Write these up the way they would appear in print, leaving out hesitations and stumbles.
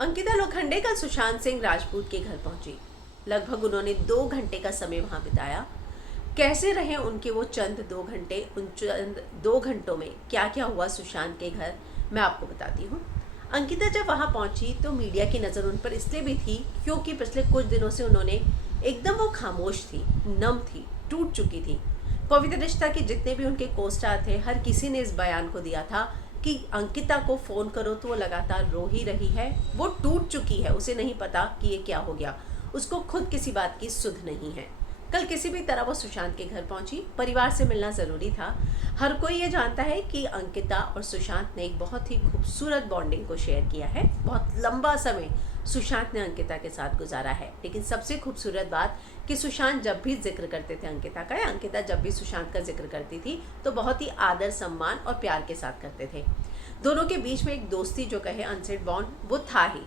अंकिता लोखंडे कल सुशांत सिंह राजपूत के घर पहुंची। लगभग उन्होंने 2 घंटे का समय वहां बिताया। कैसे रहे उनके वो चंद 2 घंटे, उन चंद 2 घंटों में क्या क्या हुआ सुशांत के घर, मैं आपको बताती हूँ। अंकिता जब वहां पहुंची तो मीडिया की नज़र उन पर इसलिए भी थी क्योंकि पिछले कुछ दिनों से उन्होंने एकदम वो खामोश थी, नम थी, टूट चुकी थी। पवित्र रिश्ता के जितने भी उनके को स्टार थे, हर किसी ने इस बयान को दिया था कि अंकिता को फ़ोन करो तो वो लगातार रो ही रही है, वो टूट चुकी है, उसे नहीं पता कि ये क्या हो गया, उसको खुद किसी बात की सुध नहीं है। कल किसी भी तरह वो सुशांत के घर पहुंची। परिवार से मिलना ज़रूरी था। हर कोई ये जानता है कि अंकिता और सुशांत ने एक बहुत ही खूबसूरत बॉन्डिंग को शेयर किया है। बहुत लंबा समय सुशांत ने अंकिता के साथ गुजारा है। लेकिन सबसे खूबसूरत बात कि सुशांत जब भी जिक्र करते थे अंकिता का, या अंकिता जब भी सुशांत का जिक्र करती थी, तो बहुत ही आदर, सम्मान और प्यार के साथ करते थे। दोनों के बीच में एक दोस्ती, जो कहे अनसेड बॉन्ड, वो था ही।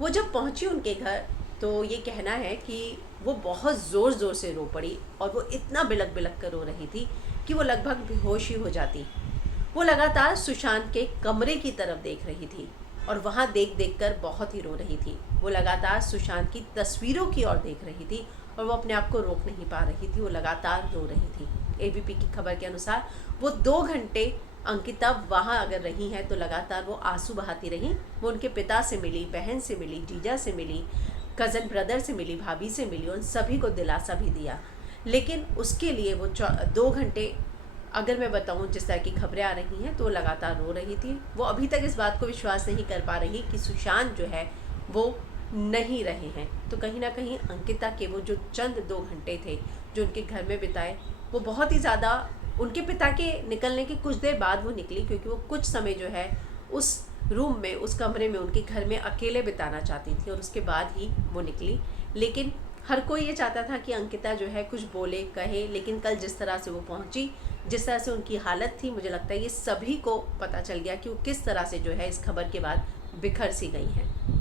वो जब पहुंची उनके घर तो ये कहना है कि वो बहुत ज़ोर ज़ोर से रो पड़ी और वो इतना बिलक बिलक कर रो रही थी कि वो लगभग बेहोश ही हो जाती। वो लगातार सुशांत के कमरे की तरफ देख रही थी और वहाँ देख देख कर बहुत ही रो रही थी। वो लगातार सुशांत की तस्वीरों की ओर देख रही थी और वो अपने आप को रोक नहीं पा रही थी, वो लगातार रो रही थी। एबीपी की खबर के अनुसार वो 2 घंटे अंकिता वहाँ अगर रही हैं तो लगातार वो आंसू बहाती रहीं। वो उनके पिता से मिली, बहन से मिली, जीजा से मिली, कज़न ब्रदर से मिली, भाभी से मिली, उन सभी को दिलासा भी दिया। लेकिन उसके लिए वो 2 घंटे, अगर मैं बताऊं जिस तरह की खबरें आ रही हैं, तो वो लगातार रो रही थी। वो अभी तक इस बात को विश्वास नहीं कर पा रही कि सुशांत जो है वो नहीं रहे हैं। तो कहीं ना कहीं अंकिता के वो जो चंद 2 घंटे थे जो उनके घर में बिताए, वो बहुत ही ज़्यादा, उनके पिता के निकलने के कुछ देर बाद वो निकली, क्योंकि वो कुछ समय जो है उस रूम में, उस कमरे में, उनके घर में अकेले बिताना चाहती थी और उसके बाद ही वो निकली। लेकिन हर कोई ये चाहता था कि अंकिता जो है कुछ बोले, कहे, लेकिन कल जिस तरह से वो पहुंची, जिस तरह से उनकी हालत थी, मुझे लगता है ये सभी को पता चल गया कि वो किस तरह से जो है इस खबर के बाद बिखर सी गई हैं।